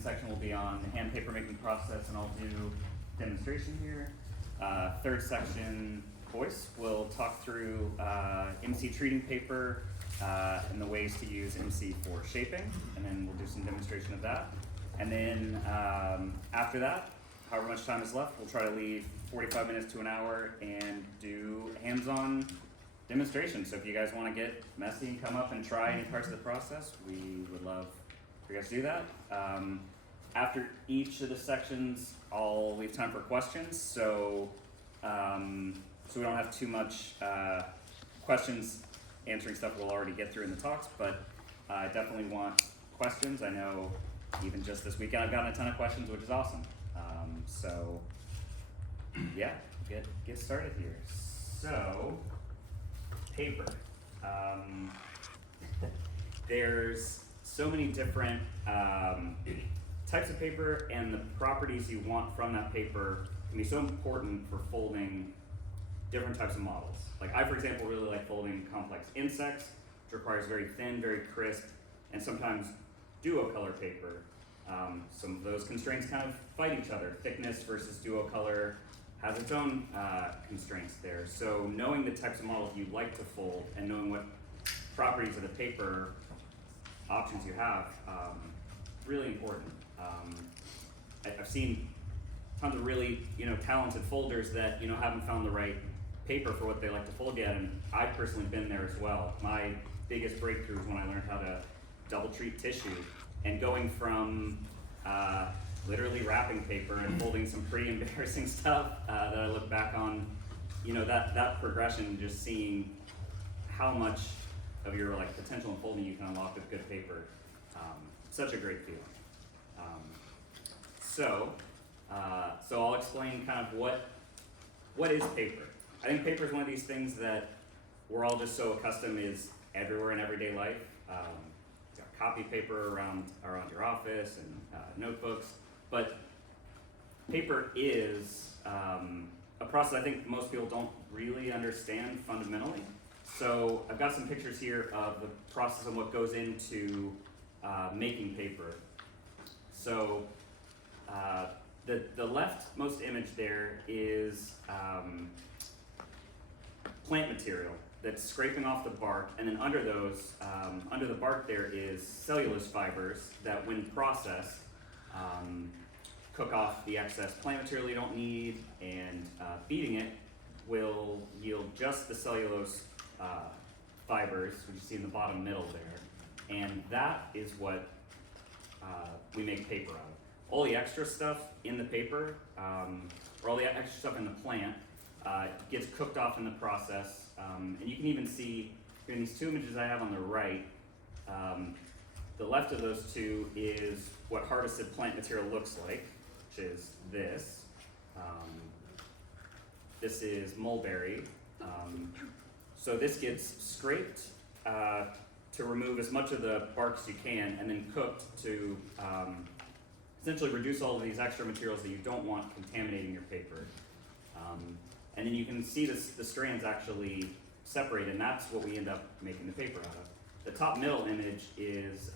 second section will be on the hand paper making process, and I'll do demonstration here. Third section, voice, will talk through MC treating paper and the ways to use MC for shaping, and then we'll do some demonstration of that. And then after that, however much time is left, we'll try to leave 45 minutes to an hour and do hands-on demonstration. So if you guys want to get messy and come up and try any parts of the process, we would love for you guys to do that. After each of the sections, I'll leave time for questions. So we don't have too much questions answering stuff we'll already get through in the talks, but I definitely want questions. I know even just this weekend I've gotten a ton of questions, which is awesome. So yeah, get started here. So paper. There's so many different types of paper, and the properties you want from that paper can be so important for folding different types of models. Like I, for example, really like folding complex insects, which requires very thin, very crisp, and sometimes duo color paper. Some of those constraints kind of fight each other. Thickness versus duo color has its own constraints there. So knowing the types of models you like to fold and knowing what properties of the paper options you have, really important. I've seen tons of really talented folders that haven't found the right paper for what they like to fold yet, and I've personally been there as well. My biggest breakthrough was when I learned how to double treat tissue, and going from literally wrapping paper and folding some pretty embarrassing stuff that I look back on, that progression, just seeing how much of your potential in folding you can unlock with good paper. Such a great feeling. So I'll explain kind of what is paper. I think paper is one of these things that we're all just so accustomed is everywhere in everyday life. Got copy paper around your office and notebooks, but paper is a process I think most people don't really understand fundamentally. So I've got some pictures here of the process and what goes into making paper. So the leftmost image there is plant material that's scraping off the bark, and then under those, under the bark there is cellulose fibers that when processed, cook off the excess plant material you don't need, and beating it will yield just the cellulose fibers, which you see in the bottom middle there, and that is what we make paper out of. All the extra stuff in the paper, or all the extra stuff in the plant, gets cooked off in the process, and you can even see here in these two images I have on the right, the left of those two is what harvested plant material looks like, which is this. This is mulberry. So this gets scraped to remove as much of the bark as you can, and then cooked to essentially reduce all of these extra materials that you don't want contaminating your paper. And then you can see the strands actually separate, and that's what we end up making the paper out of. The top middle image is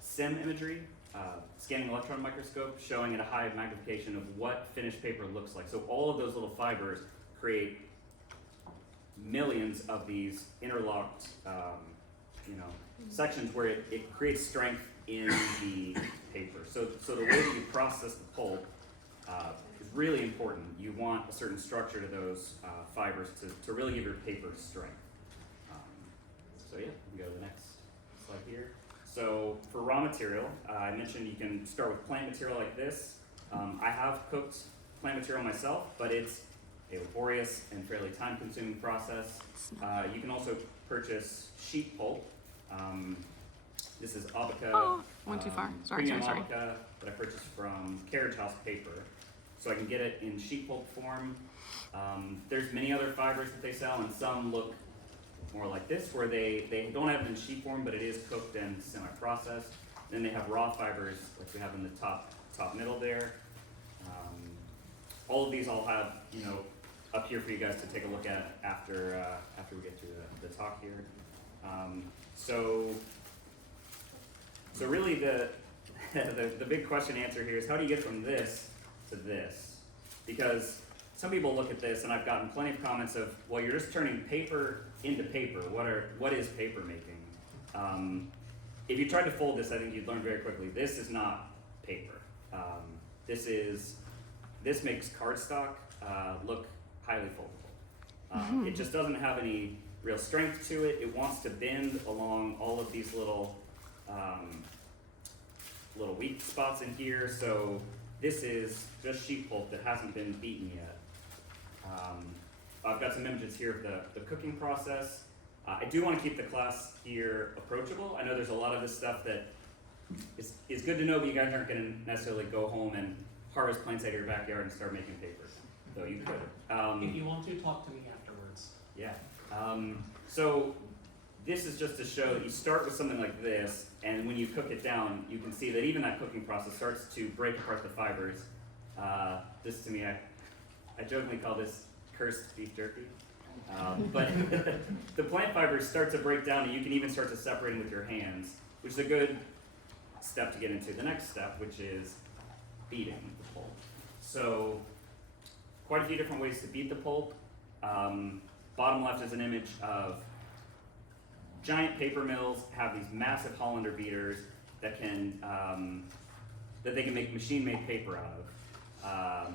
SIM imagery, scanning electron microscope, showing at a high magnification of what finished paper looks like. So all of those little fibers create millions of these interlocked sections where it creates strength in the paper. So the way that you process the pulp is really important. You want a certain structure to those fibers to really give your paper strength. So yeah, we can go to the next slide here. So for raw material, I mentioned you can start with plant material like this. I have cooked plant material myself, but it's a laborious and fairly time-consuming process. You can also purchase sheet pulp. This is Abaca. Oh, went too far. Sorry. Abaca that I purchased from Carriage House Paper. So I can get it in sheet pulp form. There's many other fibers that they sell, and some look more like this, where they don't have it in sheet form, but it is cooked and semi-processed. Then they have raw fibers, like we have in the top middle there. All of these I'll have up here for you guys to take a look at after we get through the talk here. So really the big question answer here is how do you get from this to this? Because some people look at this, and I've gotten plenty of comments of, well, you're just turning paper into paper. What is paper making? If you tried to fold this, I think you'd learn very quickly, this is not paper. This makes cardstock look highly foldable. It just doesn't have any real strength to it. It wants to bend along all of these little weak spots in here. So this is just sheet pulp that hasn't been beaten yet. I've got some images here of the cooking process. I do want to keep the class here approachable. I know there's a lot of this stuff that is good to know, but you guys aren't going to necessarily go home and harvest plants out of your backyard and start making paper. Though you could. If you want to, talk to me afterwards. Yeah. So this is just to show that you start with something like this, and when you cook it down, you can see that even that cooking process starts to break apart the fibers. This to me, I jokingly call this cursed beef jerky. But the plant fibers start to break down, and you can even start to separate them with your hands, which is a good step to get into the next step, which is beating the pulp. So quite a few different ways to beat the pulp. Bottom left is an image of giant paper mills have these massive Hollander beaters that can that they can make machine-made paper out of.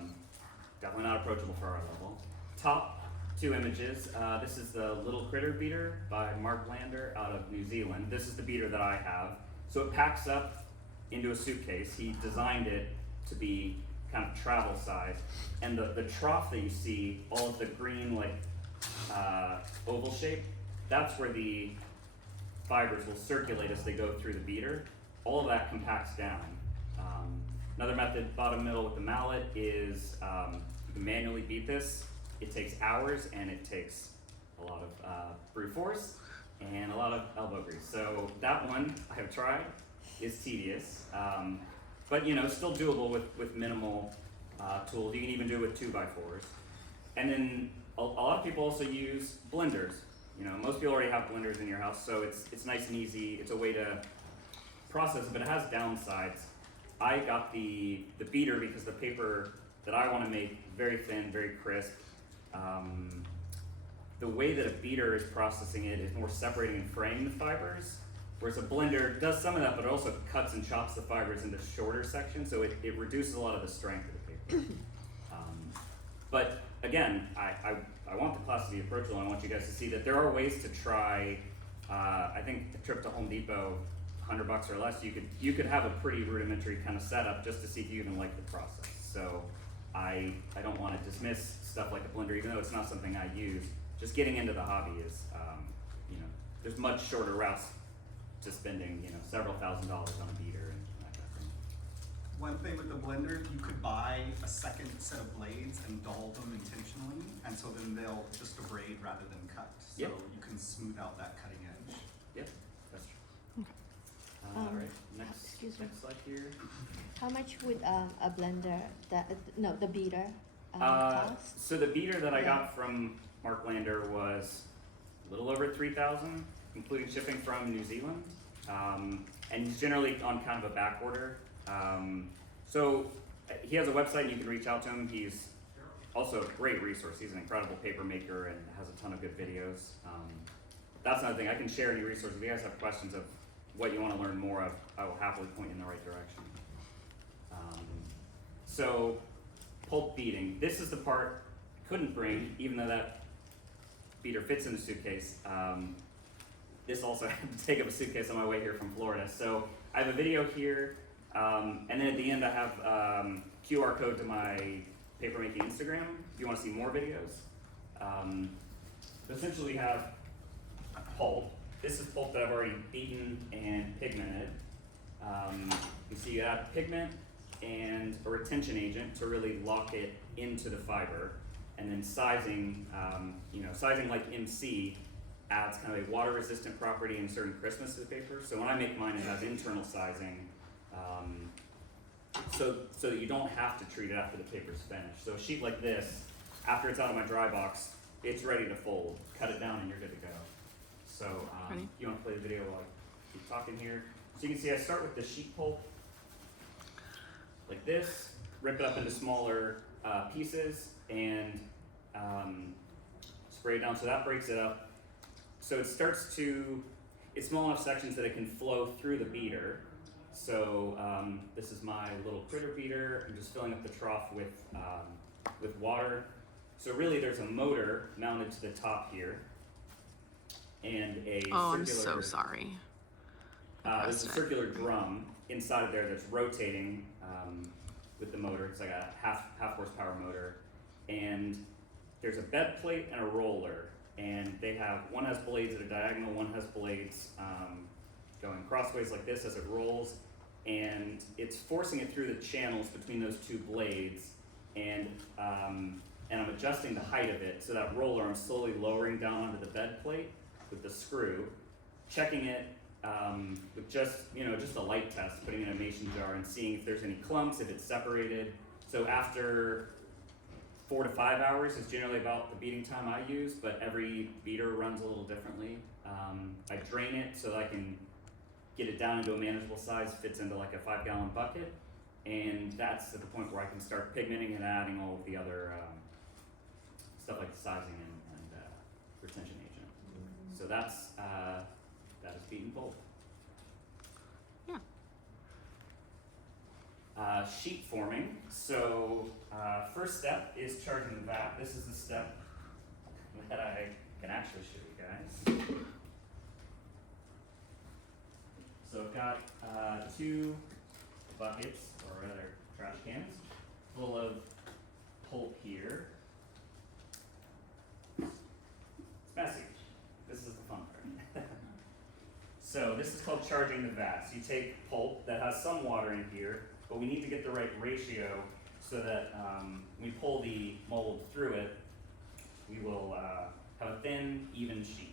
Definitely not approachable for our level. Top two images. This is the Little Critter beater by Mark Lander out of New Zealand. This is the beater that I have. So it packs up into a suitcase. He designed it to be kind of travel size. And the trough that you see, all of the green oval shape, that's where the fibers will circulate as they go through the beater. All of that compacts down. Another method, bottom middle with the mallet, is you can manually beat this. It takes hours and it takes a lot of brute force and a lot of elbow grease. So that one I have tried is tedious, but still doable with minimal tools. You can even do it with 2x4s. And then a lot of people also use blenders. Most people already have blenders in your house, so it's nice and easy. It's a way to process it, but it has downsides. I got the beater because the paper that I want to make very thin, very crisp. The way that a beater is processing it is more separating and fraying the fibers, whereas a blender does some of that, but it also cuts and chops the fibers into shorter sections, so it reduces a lot of the strength of the paper. But again, I want the class to be approachable. I want you guys to see that there are ways to try. I think a trip to Home Depot, $100 or less, you could have a pretty rudimentary kind of setup just to see if you even like the process. So I don't want to dismiss stuff like a blender, even though it's not something I use. Just getting into the hobby is, there's much shorter routes to spending, several $1,000s on a beater and that kind of thing. One thing with the blender, you could buy a second set of blades and dull them intentionally, and so then they'll just abrade rather than cut. So Yep. you can smooth out that cutting edge. Yep, that's true. Okay. All right, next excuse me. slide here. How much would a blender, the beater, cost? So the beater that I got from Mark Lander was a little over $3,000, including shipping from New Zealand. And he's generally on kind of a back order. So he has a website and you can reach out to him. He's also a great resource. He's an incredible paper maker and has a ton of good videos. That's another thing. I can share any resources. If you guys have questions of what you want to learn more of, I will happily point you in the right direction. So pulp beating. This is the part I couldn't bring, even though that beater fits in the suitcase. This also had to take up a suitcase on my way here from Florida. So I have a video here, and then at the end I have QR code to my paper making Instagram if you want to see more videos. Essentially we have pulp. This is pulp that I've already beaten and pigmented. You see you add pigment and a retention agent to really lock it into the fiber, and then sizing, sizing like MC adds kind of a water resistant property and certain crispness to the paper. So when I make mine, it has internal sizing, so that you don't have to treat it after the paper's finished. So a sheet like this, after it's out of my dry box, it's ready to fold. Cut it down and you're good to go. So you want to play the video while I keep talking here? So you can see I start with the sheet pulp. like this, rip it up into smaller pieces, and spray it down. So that breaks it up. So it starts to, it's small enough sections that it can flow through the beater. So this is my little critter beater. I'm just filling up the trough with water. So really there's a motor mounted to the top here, and a I'm circular, so sorry. there's a circular drum inside of there that's rotating with the motor. It's like a half horsepower motor, and there's a bed plate and a roller, and they have, one has blades that are diagonal, one has blades going crossways like this as it rolls, and it's forcing it through the channels between those two blades, and I'm adjusting the height of it. So that roller, I'm slowly lowering down onto the bed plate with the screw, checking it with just a light test, putting it in a mason jar and seeing if there's any clumps, if it's separated. So after 4 to 5 hours is generally about the beating time I use, but every beater runs a little differently. I drain it so that I can get it down into a manageable size, fits into like a 5-gallon bucket, and that's at the point where I can start pigmenting and adding all of the other stuff like sizing and retention agent. So that is beaten pulp. Yeah. Sheet forming. So first step is charging the vat. This is the step that I can actually show you guys. So I've got 2 buckets, or rather trash cans, full of pulp here. It's messy. This is the fun part. So this is called charging the vat. So you take pulp that has some water in here, but we need to get the right ratio so that when we pull the mold through it, we will have a thin, even sheet.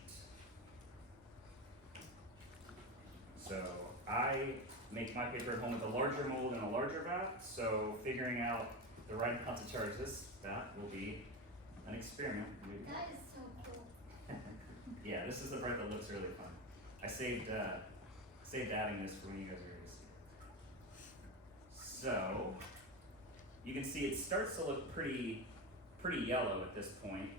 So I make my paper at home with a larger mold and a larger vat, so figuring out the right amount to charge this vat will be an experiment. That is so cool. Yeah, this is the part that looks really fun. I saved adding this for when you guys are ready to see it. So you can see it starts to look pretty yellow at this point.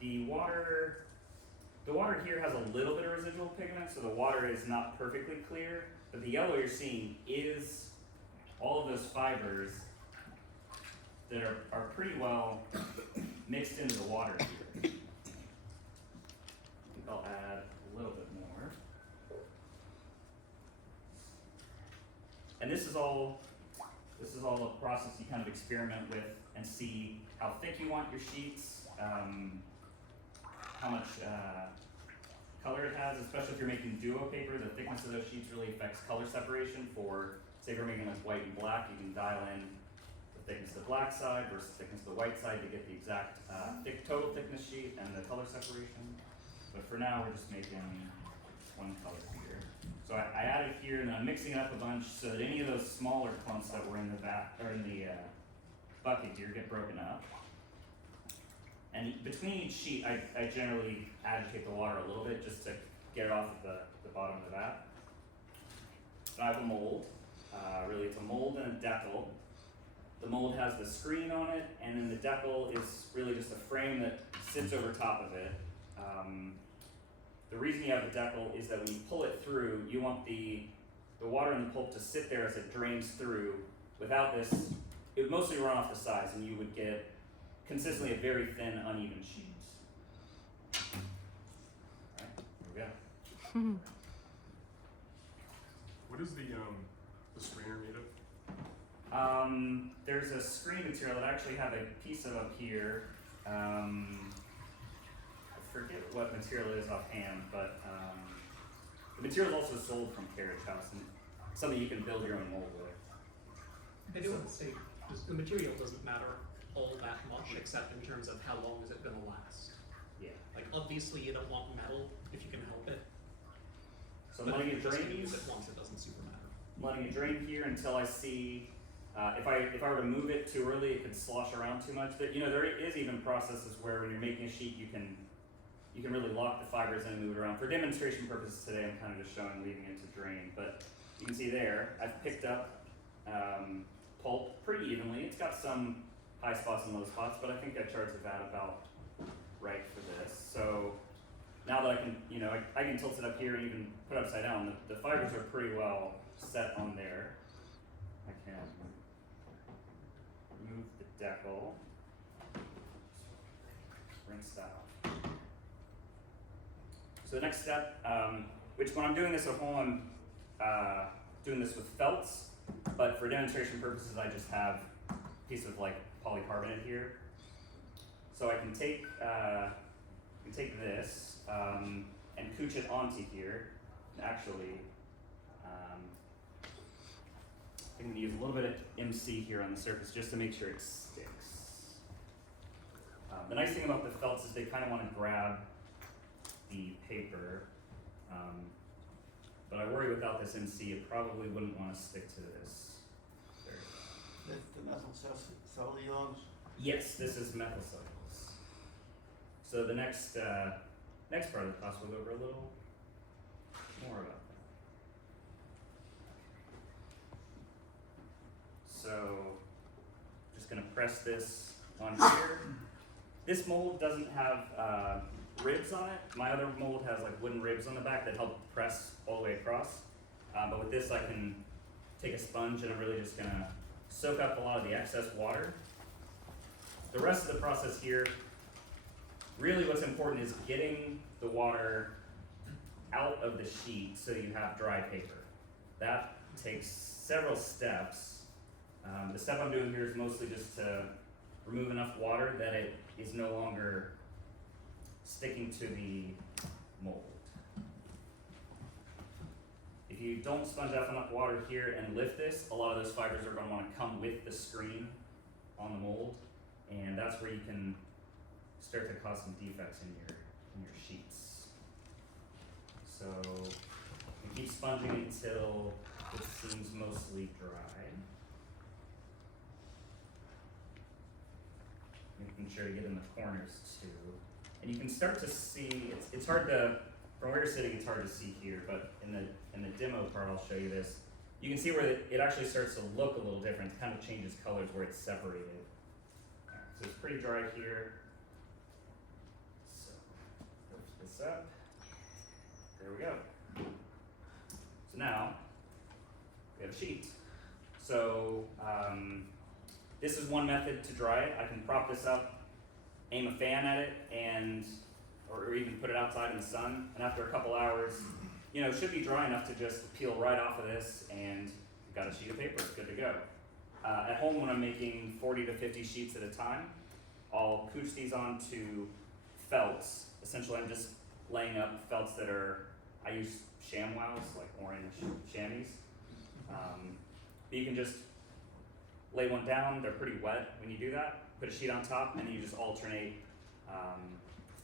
The water here has a little bit of residual pigment, so the water is not perfectly clear, but the yellow you're seeing is all of those fibers that are pretty well mixed into the water here. I think I'll add a little bit more. And this is all a process you kind of experiment with and see how thick you want your sheets, how much color it has, especially if you're making duo paper. The thickness of those sheets really affects color separation. For, say if you're making this white and black, you can dial in the thickness of the black side versus thickness of the white side to get the exact total thickness sheet and the color separation. But for now, we're just making one color here. So I added here, and I'm mixing it up a bunch so that any of those smaller clumps that were in the vat or in the bucket here get broken up. And between each sheet, I generally agitate the water a little bit just to get it off of the bottom of the vat. So I have a mold. Really, it's a mold and a decal. The mold has the screen on it, and then the decal is really just a frame that sits over top of it. The reason you have a decal is that when you pull it through, you want the water in the pulp to sit there as it drains through. Without this, it would mostly run off the sides, and you would get consistently a very thin, uneven sheet. Alright, here we go. What is the strainer made of? There's a screen material that I actually have a piece of up here. I forget what material it is offhand, but the material is also sold from Carriage House, and something you can build your own mold with. I do want to say, the material doesn't matter all that much, except in terms of how long is it gonna last. Yeah. Like, obviously you don't want metal if you can help it, So I'm but letting if it you're just drain. gonna use it once, it doesn't super matter. I'm letting it drain here until I see if I were to move it too early, it could slosh around too much. But there is even processes where when you're making a sheet, you can really lock the fibers in and move it around. For demonstration purposes today, I'm kind of just showing leaving it to drain. But you can see there, I've picked up pulp pretty evenly. It's got some high spots and low spots, but I think I charged the vat about right for this. So now that I can, I can tilt it up here and even put it upside down. The fibers are pretty well set on there. I can remove the decal, rinse that off. So the next step, which when I'm doing this at home, I'm doing this with felts, but for demonstration purposes, I just have a piece of like polycarbonate here. So I can take this and cooch it onto here. And actually, I'm going to use a little bit of MC here on the surface just to make sure it sticks. The nice thing about the felts is they kind of want to grab the paper, but I worry without this MC, it probably wouldn't want to stick to this. That's the methyl cellulose. Yes, this is methyl cellulose. So the next part of the class we'll go over a little more about that. So just gonna press this on here. This mold doesn't have ribs on it. My other mold has like wooden ribs on the back that help press all the way across. But with this I can take a sponge and I'm really just gonna soak up a lot of the excess water. The rest of the process here, really what's important is getting the water out of the sheet so you have dry paper. That takes several steps. The step I'm doing here is mostly just to remove enough water that it is no longer sticking to the mold. If you don't sponge off enough water here and lift this, a lot of those fibers are going to want to come with the screen on the mold, and that's where you can start to cause some defects in your sheets. So you keep sponging until it seems mostly dry. Making sure to get in the corners too. And you can start to see, it's hard to, from where you're sitting it's hard to see here, but in the demo part I'll show you this. You can see where it actually starts to look a little different. It kind of changes colors where it's separated. So it's pretty dry here. So lift this up. There we go. So now we have a sheet. So this is one method to dry it. I can prop this up, aim a fan at it, or even put it outside in the sun. And after a couple hours, it should be dry enough to just peel right off of this, and you've got a sheet of paper. It's good to go. At home, when I'm making 40 to 50 sheets at a time, I'll cooch these onto felts. Essentially, I'm just laying up felts I use ShamWows, like orange chamois. But you can just lay one down. They're pretty wet when you do that. Put a sheet on top, and then you just alternate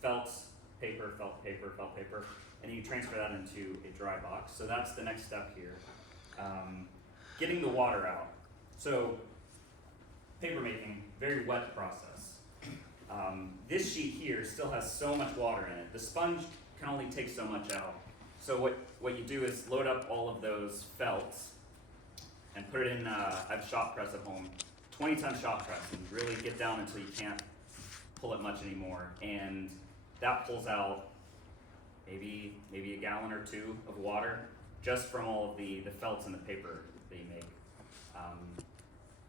felts, paper, felt paper, felt paper, and you transfer that into a dry box. So that's the next step here. Getting the water out. So paper making, very wet process. This sheet here still has so much water in it. The sponge can only take so much out. So what you do is load up all of those felts and put it in, I've shop press at home, 20-ton shop press, and really get down until you can't pull it much anymore. And that pulls out maybe a gallon or two of water just from all of the felts and the paper that you make.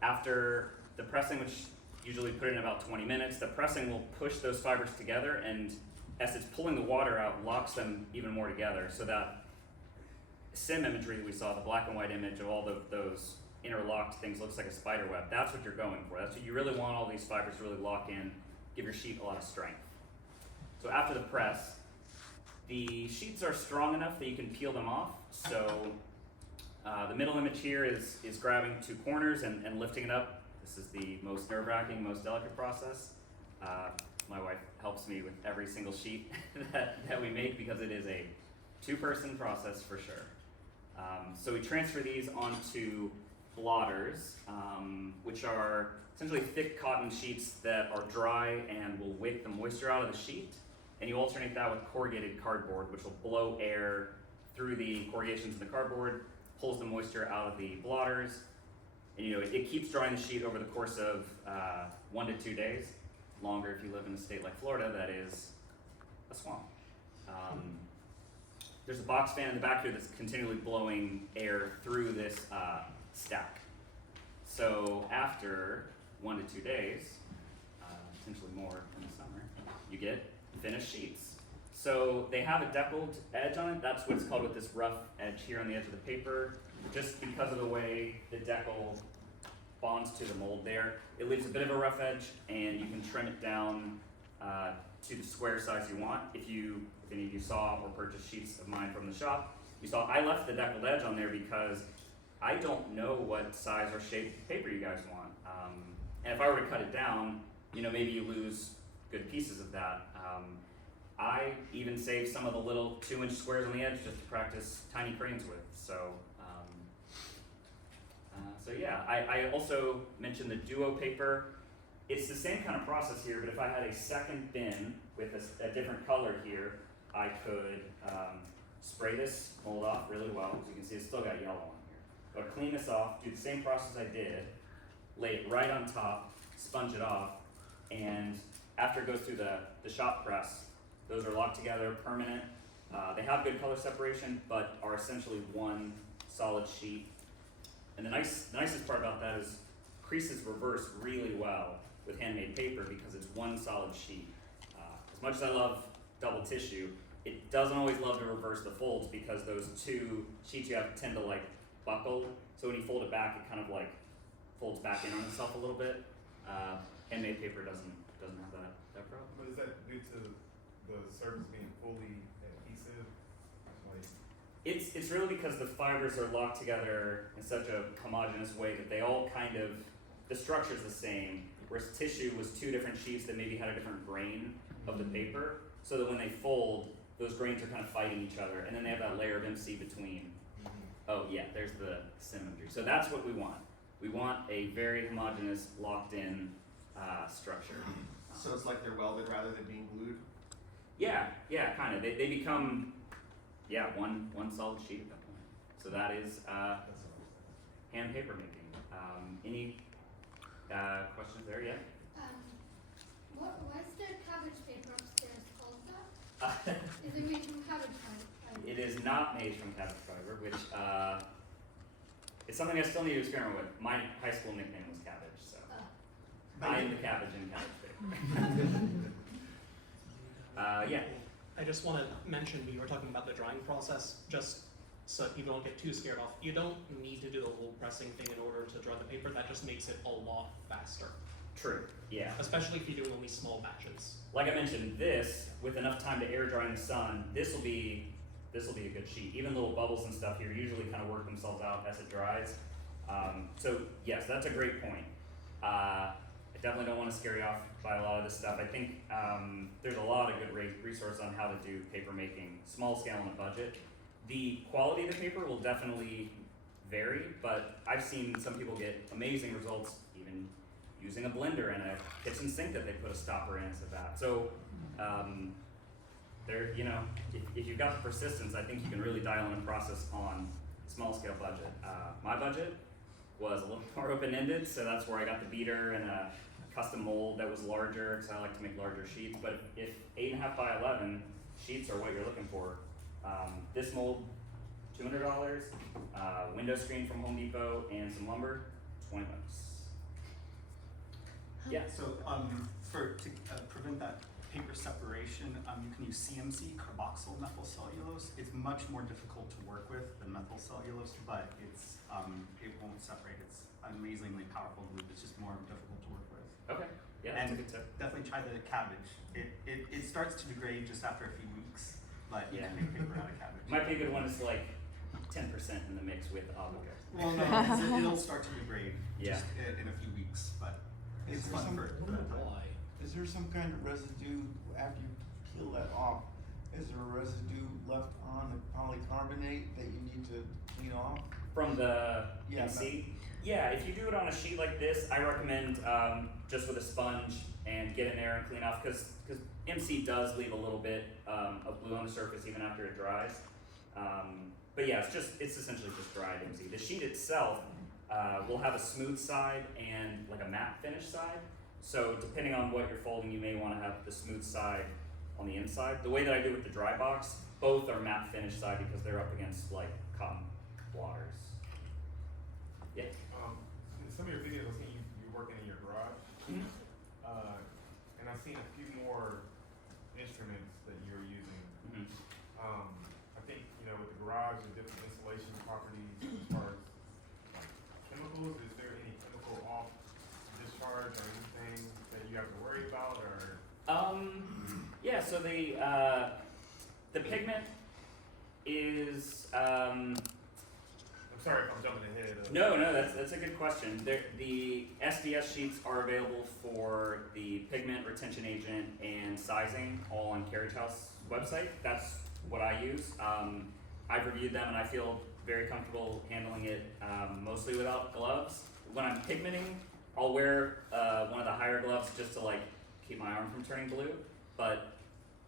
After the pressing, which usually put in about 20 minutes, the pressing will push those fibers together, and as it's pulling the water out, locks them even more together, so that sim imagery that we saw, the black and white image of all those interlocked things, looks like a spider web. That's what you're going for. That's what you really want, all these fibers to really lock in, give your sheet a lot of strength. So after the press, the sheets are strong enough that you can peel them off. So the middle image here is grabbing two corners and lifting it up. This is the most nerve-wracking, most delicate process. My wife helps me with every single sheet that we make because it is a two-person process for sure. So we transfer these onto blotters, which are essentially thick cotton sheets that are dry and will wick the moisture out of the sheet. And you alternate that with corrugated cardboard, which will blow air through the corrugations in the cardboard, pulls the moisture out of the blotters, And it keeps drying the sheet over the course of 1 to 2 days. Longer if you live in a state like Florida that is a swamp. There's a box fan in the back here that's continually blowing air through this stack. So after 1 to 2 days, potentially more in the summer, you get finished sheets. So they have a deckled edge on it. That's what's called with this rough edge here on the edge of the paper. Just because of the way the decal bonds to the mold there, it leaves a bit of a rough edge, and you can trim it down to the square size you want. If any of you saw or purchased sheets of mine from the shop, you saw I left the deckled edge on there because I don't know what size or shape paper you guys want. And if I were to cut it down, maybe you lose good pieces of that. I even saved some of the little 2-inch squares on the edge just to practice tiny cranes with. So yeah, I also mentioned the duo paper. It's the same kind of process here, but if I had a second bin with a different color here, I could spray this mold off really well. As you can see, it's still got yellow on here. But clean this off, do the same process I did, lay it right on top, sponge it off, and after it goes through the shop press, those are locked together, permanent. They have good color separation, but are essentially one solid sheet. And the nicest part about that is creases reverse really well with handmade paper because it's one solid sheet. As much as I love double tissue, it doesn't always love to reverse the folds because those two sheets you have tend to buckle. So when you fold it back, it kind of folds back in on itself a little bit. Handmade paper doesn't have that problem. But is that due to the surface being fully adhesive? It's really because the fibers are locked together in such a homogeneous way that they all the structure's the same, whereas tissue was 2 different sheets that maybe had a different grain of the paper, so that when they fold, those grains are kind of fighting each other, and then they have that layer of MC between. Oh yeah, there's the symmetry. So that's what we want. We want a very homogeneous, locked-in structure. So it's like they're welded rather than being glued? Yeah, kind of. They become, one solid sheet at that point. So that is hand paper making. Any questions there yet? What's the cabbage paper upstairs called that? Is it made from cabbage fiber? It is not made from cabbage fiber, which is something I still need to experiment with. My high school nickname was Cabbage, so I am the cabbage in cabbage paper. Yeah. I just want to mention, we were talking about the drying process, just so people don't get too scared off. You don't need to do the whole pressing thing in order to dry the paper. That just makes it a lot faster, True. Yeah. especially if you're doing only small batches. Like I mentioned, this with enough time to air dry in the sun, this will be a good sheet. Even little bubbles and stuff here usually kind of work themselves out as it dries. So yes, that's a great point. I definitely don't want to scare you off by a lot of this stuff. I think there's a lot of good resources on how to do paper making, small scale on a budget. The quality of the paper will definitely vary, but I've seen some people get amazing results even using a blender and a kitchen sink that they put a stopper in as a vat. So if you've got the persistence, I think you can really dial in a process on a small scale budget. My budget was a little more open-ended, so that's where I got the beater and a custom mold that was larger, because I like to make larger sheets. But if 8.5 by 11 sheets are what you're looking for, this mold, $200, window screen from Home Depot, and some lumber, $20. Yeah. So to prevent that paper separation, you can use CMC, carboxyl methyl cellulose. It's much more difficult to work with than methyl cellulose, but it won't separate. It's amazingly powerful glue. It's just more difficult to work with. Okay. Yeah, that's And a good tip. definitely try the cabbage. It starts to degrade just after a few weeks, but you Yeah. can make paper out of cabbage. Might be a good one is 10% in the mix with avocado. Well, no, 'cause it'll start to degrade Yeah. just in a few weeks, but Is it's there fun some- for that time. Is there some kind of residue after you peel that off? Is there a residue left on the polycarbonate that you need to clean off? From the Yeah, MC? Yeah, if you do it on a sheet like this, I recommend just with a sponge and get in there and clean off, because MC does leave a little bit of glue on the surface even after it dries. But yeah, it's essentially just dried MC. The sheet itself we'll have a smooth side and like a matte finish side. So depending on what you're folding, you may want to have the smooth side on the inside. The way that I do with the dry box, both are matte finish side because they're up against like cotton blotters. Yeah. In some of your videos, I've seen you working in your garage, Mhm. and I've seen a few more instruments that you're using. Mhm. I think, with the garage, the different insulation properties as far as like chemicals, is there any chemical off discharge or anything that you have to worry about, or? Yeah, so the pigment is, I'm sorry if I'm jumping ahead. no, that's a good question. The SDS sheets are available for the pigment, retention agent, and sizing, all on Carriage House website. That's what I use. I've reviewed them and I feel very comfortable handling it mostly without gloves. When I'm pigmenting, I'll wear one of the higher gloves just to like keep my arm from turning blue, but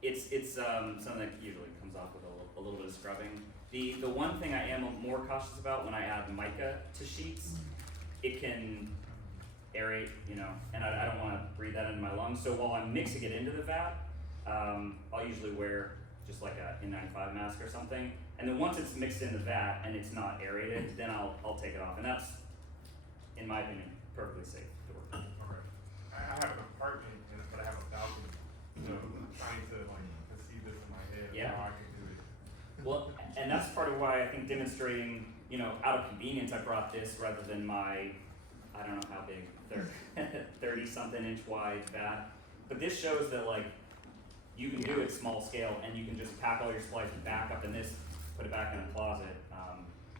it's something that usually comes off with a little bit of scrubbing. The one thing I am more cautious about when I add mica to sheets, it can aerate, and I don't want to breathe that into my lungs. So while I'm mixing it into the vat, I'll usually wear just like a N95 mask or something. And then once it's mixed in the vat and it's not aerated, then I'll take it off. And that's, in my opinion, perfectly safe to work with. Okay. I have an apartment, but I have a balcony, so I'm trying to conceive this in my head Yeah. how I can do it. Well, and that's part of why I think demonstrating, out of convenience, I brought this rather than my, I don't know how big, 30-something inch wide vat. But this shows that you can do it small scale and you can just pack all your supplies back up in this, put it back in a closet.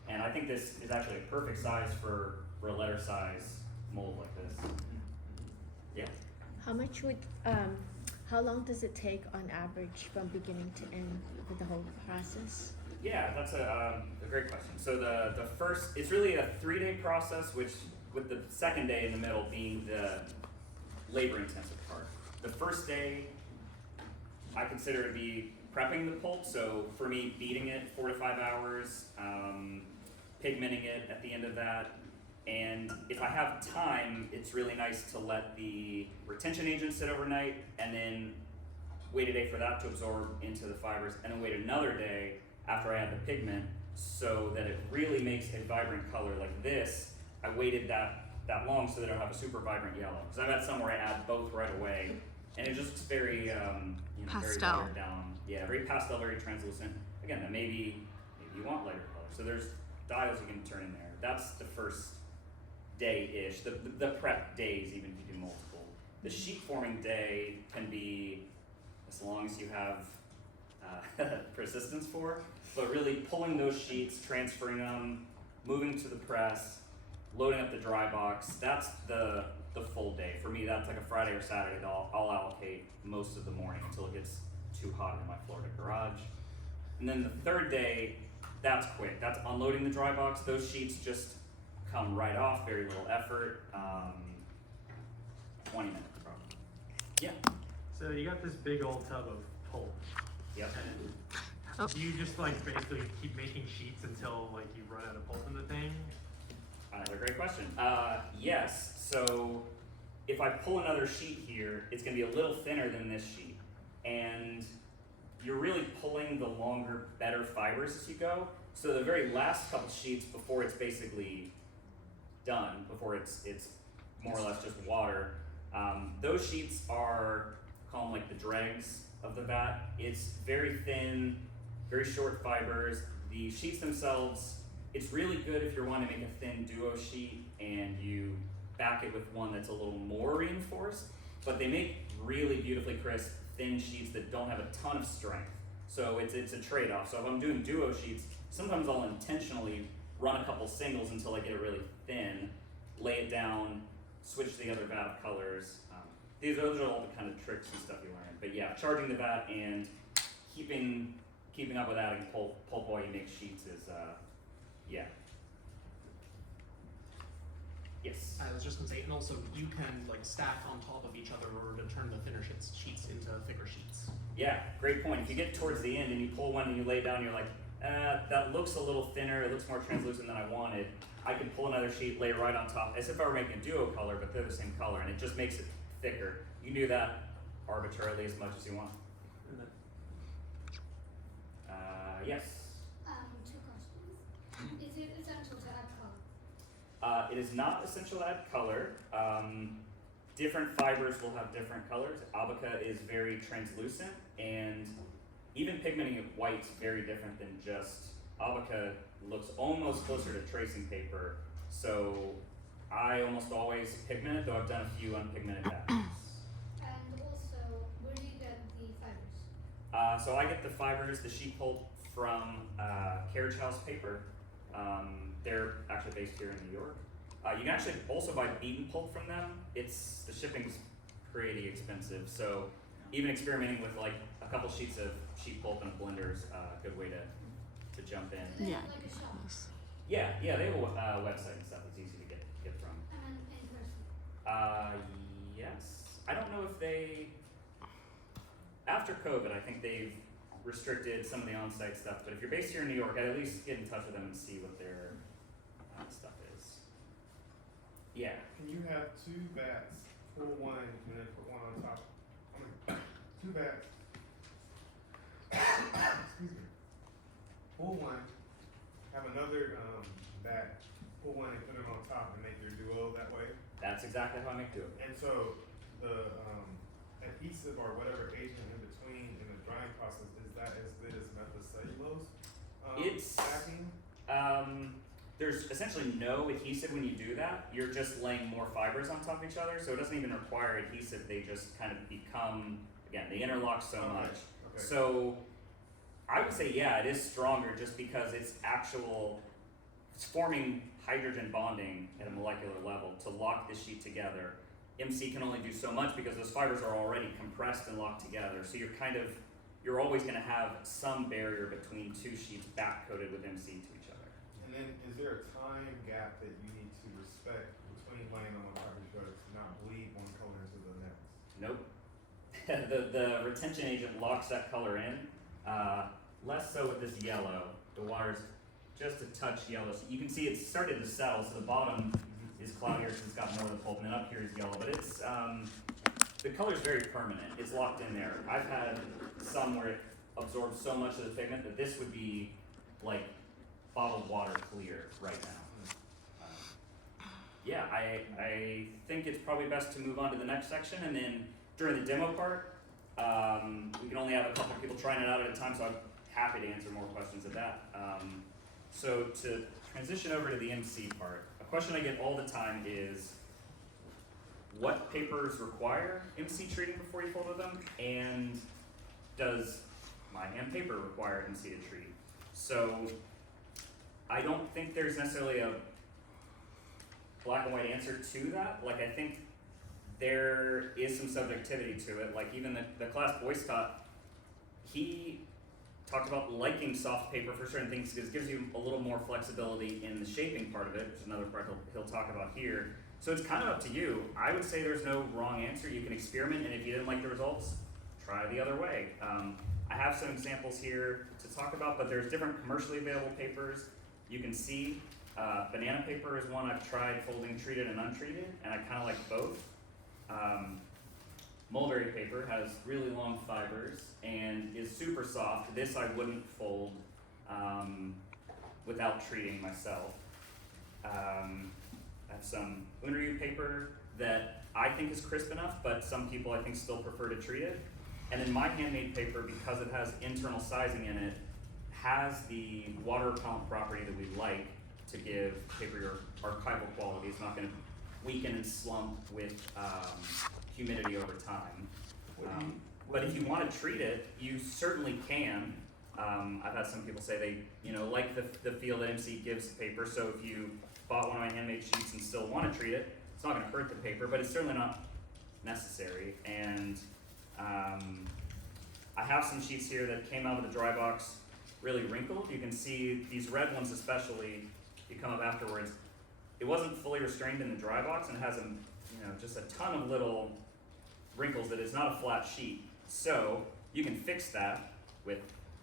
And I think this is actually a perfect size for a letter size mold like this. Yeah. How much would, how long does it take on average from beginning to end with the whole process? Yeah, that's a great question. So the first, it's really a 3-day process, which with the second day in the middle being the labor intensive part. The first day I consider to be prepping the pulp, so for me beating it 4 to 5 hours, pigmenting it at the end of that, and if I have time, it's really nice to let the retention agent sit overnight and then wait a day for that to absorb into the fibers, and then wait another day after I add the pigment so that it really makes a vibrant color like this. I waited that long so that I don't have a super vibrant yellow, because I've had some where I add both right away and it just looks very very Pastel. watered down. Yeah, very pastel, very translucent. Again, that maybe you want lighter color, so there's dials you can turn in there. That's the first day-ish, the prep days, even if you do multiple. The sheet forming day can be as long as you have persistence for, but really pulling those sheets, transferring them, moving to the press, loading up the dry box, that's the full day. For me, that's like a Friday or Saturday that I'll allocate most of the morning until it gets too hot in my Florida garage. And then the third day, that's quick. That's unloading the dry box. Those sheets just come right off, very little effort, 20 minutes probably. Yeah, So you got this big old tub of pulp, yep. and do you just basically keep making sheets until you run out of pulp in the thing? Another great question. Yes, so if I pull another sheet here, it's gonna be a little thinner than this sheet. And you're really pulling the longer, better fibers as you go. So the very last couple sheets before it's basically done, before it's more or less just water, those sheets are, call them the dregs of the vat. It's very thin, very short fibers. The sheets themselves, it's really good if you're wanting to make a thin duo sheet and you back it with one that's a little more reinforced, but they make really beautifully crisp, thin sheets that don't have a ton of strength. So it's a trade-off. So if I'm doing duo sheets, sometimes I'll intentionally run a couple singles until I get it really thin, lay it down, switch to the other vat of colors. Those are all the kind of tricks and stuff you learn. But yeah, charging the vat and keeping up with adding pulp while you make sheets is yeah. Yes. I was just gonna say, and also you can stack on top of each other in order to turn the thinner sheets into thicker sheets. Yeah, great point. If you get towards the end and you pull one and you lay it down, you're like, that looks a little thinner, it looks more translucent than I wanted, I can pull another sheet, lay it right on top, as if I were making a duo color, but they're the same color, and it just makes it thicker. You can do that arbitrarily as much as you want. And then Yes. Two questions. Is it essential to add color? It is not essential to add color. Different fibers will have different colors. Abaca is very translucent, and even pigmenting it white's very different than just Abaca looks almost closer to tracing paper. So I almost always pigment it, though I've done a few unpigmented batches. And also, where do you get the fibers? So I get the fibers, the sheet pulp from Carriage House Paper. They're actually based here in New York. You can actually also buy beaten pulp from them. The shipping's pretty expensive, so even experimenting with like a couple sheets of sheet pulp in a blender is a good way to jump in. Do they Yeah. have like a shop? Yeah, they have a website and stuff. It's easy to get from. And then in person? Yes. I don't know if they. After COVID, I think they've restricted some of the on-site stuff. But if you're based here in New York, I'd at least get in touch with them and see what their stuff is. Yeah. Can you have two bats, pull one, and then put one on top? Two bats. Excuse me. Pull one, have another bat, pull one and put it on top and make your duo that way. That's exactly how I make do it. And so the adhesive or whatever agent in between in the drying process, is that as good as methylcellulose? It's- backing? There's essentially no adhesive when you do that. You're just laying more fibers on top of each other, so it doesn't even require adhesive. They just kind of become, again, they interlock so Okay, much. okay. So I would say, yeah, it is stronger just because it's forming hydrogen bonding at a molecular level to lock this sheet together. MC can only do so much because those fibers are already compressed and locked together. So you're always gonna have some barrier between two sheets back coated with MC to each other. And then is there a time gap that you need to respect between laying on package butter to not bleed one color into the next? Nope. the retention agent locks that color in. Less so with this yellow. The water's just a touch yellow. So you can see it's started to settle, so the bottom is cloudier because it's got more of the pulp, and then up here is yellow. But it's the color's very permanent. It's locked in there. I've had some where it absorbs so much of the pigment that this would be like bottled water clear right now. Yeah, I think it's probably best to move on to the next section, and then during the demo part, we can only have a couple people trying it out at a time, so I'm happy to answer more questions of that. So to transition over to the MC part, a question I get all the time is, what papers require MC treating before you fold with them, and does my hand paper require MC to treat? So I don't think there's necessarily a black and white answer to that. Like, I think there is some subjectivity to it. Like, even the class Boyce taught, he talked about liking soft paper for certain things because it gives you a little more flexibility in the shaping part of it, which is another part he'll talk about here. So it's kind of up to you. I would say there's no wrong answer. You can experiment, and if you didn't like the results, try the other way. I have some examples here to talk about, but there's different commercially available papers. You can see banana paper is one I've tried folding treated and untreated, and I kind of like both. Mulberry paper has really long fibers and is super soft. This I wouldn't fold without treating myself. I have some Unryu paper that I think is crisp enough, but some people I think still prefer to treat it. And then my handmade paper, because it has internal sizing in it, has the water repellent property that we like to give paper your archival quality. It's not going to weaken and slump with humidity over time. But if you want to treat it, you certainly can. I've had some people say they, like the feel that MC gives the paper. So if you bought one of my handmade sheets and still want to treat it, it's not going to hurt the paper, but it's certainly not necessary. And I have some sheets here that came out of the dry box really wrinkled. You can see these red ones especially, you come up afterwards. It wasn't fully restrained in the dry box and it has just a ton of little wrinkles that it's not a flat sheet. So you can fix that with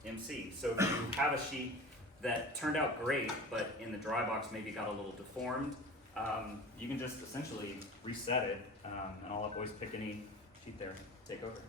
MC. So if you have a sheet that turned out great, but in the dry box maybe got a little deformed, you can just essentially reset it, and I'll always pick any sheet there, take over.